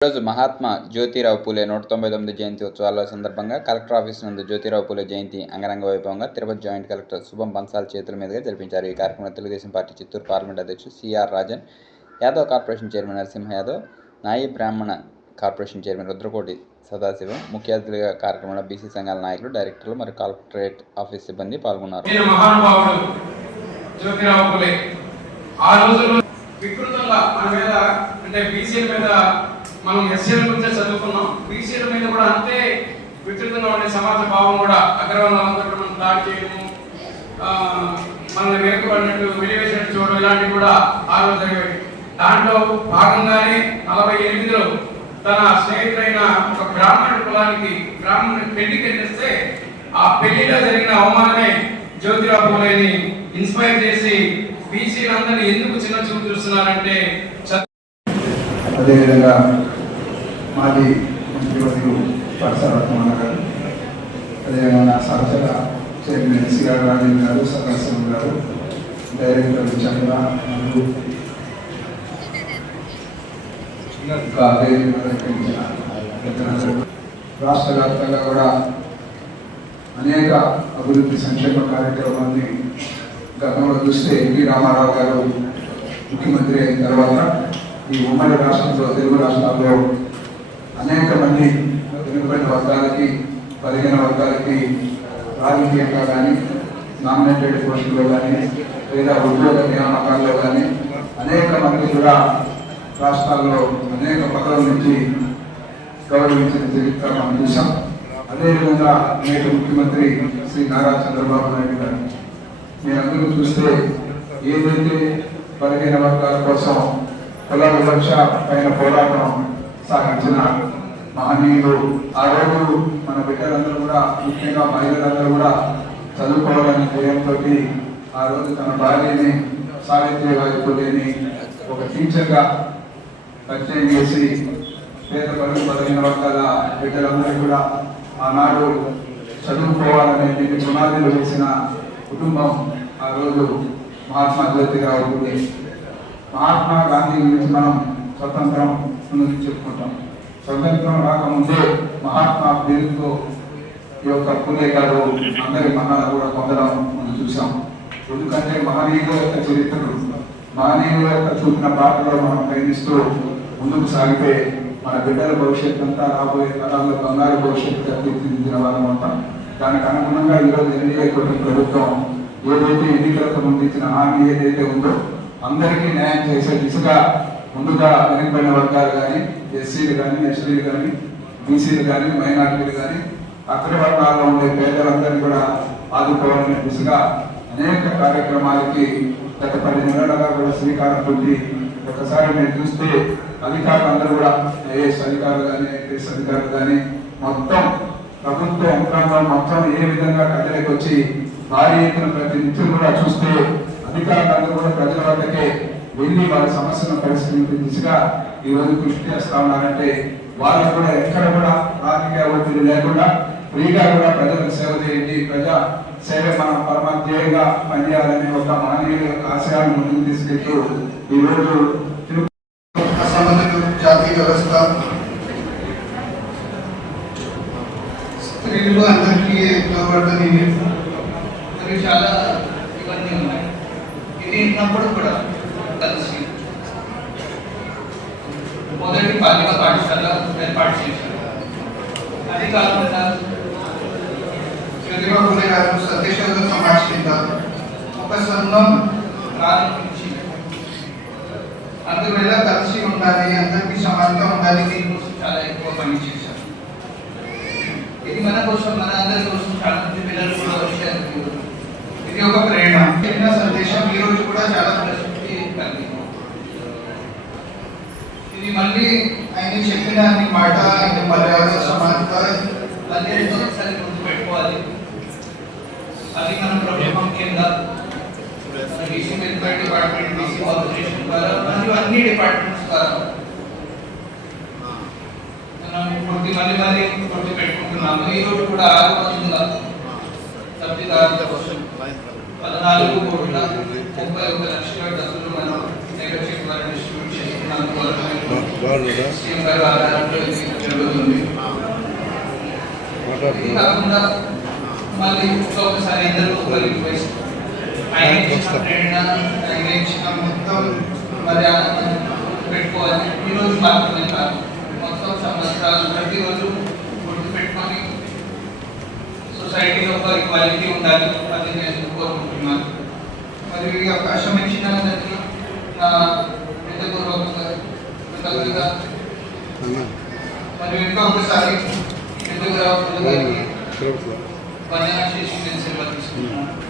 ఈరోజు మహాత్మా జ్యోతిరావు పూలే నూట తొంభై తొమ్మిది జయంతి ఉత్సవాల సందర్భంగా కలెక్టర్ ఆఫీస్ నందు జ్యోతిరావు పూలే జయంతి అంగరంగ వైభవంగా తిరుపతి జాయింట్ కలెక్టర్ శుభం బన్సాల్ చేతుల మీదుగా జరిపించారు. ఈ కార్యక్రమంలో తెలుగుదేశం పార్టీ చిత్తూరు పార్లమెంట్ అధ్యక్షుడు CR Rajan Yadav corporation chairman Narasimha Yadav నాయి బ్రాహ్మణ కార్పొరేషన్ చైర్మన్ రుద్రకోటి సదాశివం ముఖ్య అతిథిగా కార్యక్రమంలో బీసీ సంఘాల నాయకులు డైరెక్టర్లు మరియు కలెక్టరేట్ ఆఫీస్ సిబ్బంది పాల్గొన్నారు. ఆ వికృతంగా మన మీద అంటే బీసీల మీద మనం ఎస్సీల గురించే చదువుకున్నాం. బీసీల మీద కూడా అంతే వికృతంగా ఉండే సమాజ భావం కూడా అగ్రవర్ణాలంతా కూడా మనం దాడి చేయడము ఆ, మనల్ని వెనుకబడినట్టు వెలివేసినట్టు చూడడం ఇలాంటివి కూడా ఆ రోజు జరిగాయి దాంట్లో భాగంగానే నలభై ఎనిమిదిలో తన స్నేహితుడైన ఒక బ్రాహ్మణ కులానికి బ్రాహ్మణుని పెళ్ళికి వెళ్ళిస్తే ఆ పెళ్ళిలో జరిగిన అవమానమే జ్యోతిరావు పూలేని ఇన్స్పైర్ చేసి బీసీలందరినీ ఎందుకు చిన్న చూపు చూస్తున్నారంటే అదేవిధంగా మాజీ మంత్రివర్యులు పరసరత్న గారు అదేవిధంగా సహచర చైర్మన్ సిఆర్ రాజేంద్ర గారు సదాశివం గారు డైరెక్టర్ చంద్ర మరియు రాష్ట్ర వ్యాప్తంగా కూడా అనేక అభివృద్ధి సంక్షేమ కార్యక్రమాన్ని గతంలో చూస్తే ఎన్టీ రామారావు గారు ముఖ్యమంత్రి అయిన తర్వాత ఈ ఉమ్మడి రాష్ట్రంలో తెలుగు రాష్ట్రాల్లో అనేక మంది వెనుకబడిన వర్గాలకి బలహీన వర్గాలకి రాజకీయంగా కానీ నామినేటెడ్ పోస్టుల్లో కానీ లేదా ఉద్యోగ నియామకాల్లో కానీ అనేక మంది కూడా రాష్ట్రాల్లో అనేక పదవుల నుంచి గౌరవించిన చరిత్ర మనం చూసాం అదేవిధంగా నేటి ముఖ్యమంత్రి శ్రీ నారా చంద్రబాబు నాయుడు గారు. మీరందరూ చూస్తే ఏదైతే బలహీన వర్గాల కోసం కుల వివక్ష పైన పోరాటం సాగించిన మహనీయులు ఆ రోజు మన బిడ్డలందరూ కూడా ముఖ్యంగా మహిళలందరూ కూడా చదువుకోవాలనే ధ్యేయంతో ఆ రోజు తన భార్యని సావిత్రిబాయి పూలేని ఒక టీచర్గా పరిచయం చేసి పేద బడుగు బలహీన వర్గాల బిడ్డలందరూ కూడా ఆనాడు చదువుకోవాలనే దీన్ని పునాదులు వేసిన కుటుంబం ఆ రోజు మహాత్మా జ్యోతిరావు మహాత్మా గాంధీ గురించి మనం స్వతంత్రం గురించి చెప్పుకుంటాం. స్వతంత్రం రాకముందే మహాత్మా పేరుతో ఈ యొక్క పూలే అందరి మహాలు కూడా పొందడం మనం చూసాం ఎందుకంటే మహనీయుల యొక్క చరిత్రలు మహనీయుల యొక్క చూపిన పాటలో మనం ప్రయత్నిస్తూ ముందుకు సాగితే మన బిడ్డల భవిష్యత్తు అంతా రాబోయే కాలంలో బంగారు భవిష్యత్తు తీర్చిదిద్దిన వాళ్ళం అంతా. దానికి అనుగుణంగా ఈరోజు ఎన్డీఏ కూటమి ప్రభుత్వం ఏదైతే ఎన్నికలకు ముందు ఇచ్చిన హామీ ఏదైతే ఉందో అందరికీ న్యాయం చేసే దిశగా ముందుగా వెనుకబడిన వర్గాలు కానీ ఎస్సీలు కానీ ఎస్టీలు కానీ బీసీలు కానీ మైనార్టీలు కానీ అగ్ర వర్గాల్లో ఉండే పేదలందరినీ కూడా ఆదుకోవాలనే దిశగా అనేక కార్యక్రమాలకి గత పది నెలలుగా కూడా శ్రీకారం చుట్టి ఒకసారి నేను చూస్తే అధికారులు అందరూ కూడా ఐఏఎస్ అధికారులు కానీ ఐపీఎస్ అధికారులు కానీ మొత్తం ప్రభుత్వ యంత్రాంగం మొత్తం ఏ విధంగా కథలకు వచ్చి భారీ ఎత్తున ప్రతి నిత్యం కూడా చూస్తే అధికారులందరూ కూడా ప్రజల వద్దకే వెళ్ళి వాళ్ళ సమస్యను పరిష్కరించే దిశగా ఈ రోజు కృషి చేస్తా ఉన్నారంటే వాళ్ళు కూడా ఎక్కడ కూడా రాజకీయ ఒత్తిడి లేకుండా ఫ్రీగా కూడా ప్రజలకు సేవ చేయండి. ప్రజా సేవ మనం పరమాధ్యేయంగా పనిచేయాలనే ఒక మానవీయ యొక్క ఆశయాన్ని ముందుకు తీసుకెళ్తూ ఈ రోజు జాతీయ వ్యవస్థ స్త్రీలు అందరికీ ఉపయోగపడుతుంది చాలా ఇవన్నీ ఉన్నాయి. ఇది ఉన్నప్పుడు కూడా కలిసి మొదటి బాలిక పాఠశాల ఏర్పాటు చేశారు అది కాకుండా పూలే గారు సత్యశోధ సమాజ్ కింద ఒక సంఘం ప్రారంభించి అందరూ ఎలా కలిసి ఉండాలి అందరికీ సమానంగా ఉండాలి. చాలా ఎక్కువ పని చేశారు. ఇది మన కోసం మన అందరి కోసం చాలా మంది పిల్లలు కూడా వచ్చారు. ఇది ఒక ప్రేరణ చిన్న సందేశం ఈ రోజు కూడా చాలా ప్రసిద్ధి ఇది మళ్ళీ ఆయన చెప్పిన మాట ఇది పర్యావరణ సమానత మళ్ళీ ఒకసారి గుర్తు పెట్టుకోవాలి అది మన ప్రభుత్వం కింద. BC municipal department BC corporation ద్వారా మరియు అన్ని డిపార్ట్మెంట్స్ ద్వారా. మనం పూర్తి మళ్ళీ మళ్ళీ పూర్తి పెట్టుకుంటున్నాము ఈ రోజు కూడా ఆరు వందల లబ్ధిదారుల కోసం పద్నాలుగు కోట్ల ముప్పై ఒక లక్షల డబ్బులు మనం నెగటివ్ ద్వారా డిస్ట్రిబ్యూట్ చేస్తున్నాము గవర్నమెంట్ సీఎం గారు ఆధారంలో ఇది జరుగుతుంది ఇది కాకుండా మళ్ళీ ఇంకొకసారి ఇద్దరు ఒక రిక్వెస్ట్ ఆయన ఇచ్చిన ప్రేరణ ఆయన ఇచ్చిన మొత్తం మర్యాద పెట్టుకోవాలి ఈరోజు మాత్రమే కాదు మొత్తం సంవత్సరాలు ప్రతిరోజు గుర్తు పెట్టుకొని సొసైటీలో ఒక ఈక్వాలిటీ ఉండాలి. అది నేను కోరుకుంటున్నాను మరియు ఈ అవకాశం ఇచ్చిన అందరికీ నా హృదయపూర్వకంగా కృతజ్ఞతగా మరియు ఇంకా ఒకసారి ఎందుకు రావట్లేదు వందనా చేసి నేను సెలవు తీసుకుంటున్నాను ధన్యవాదాలు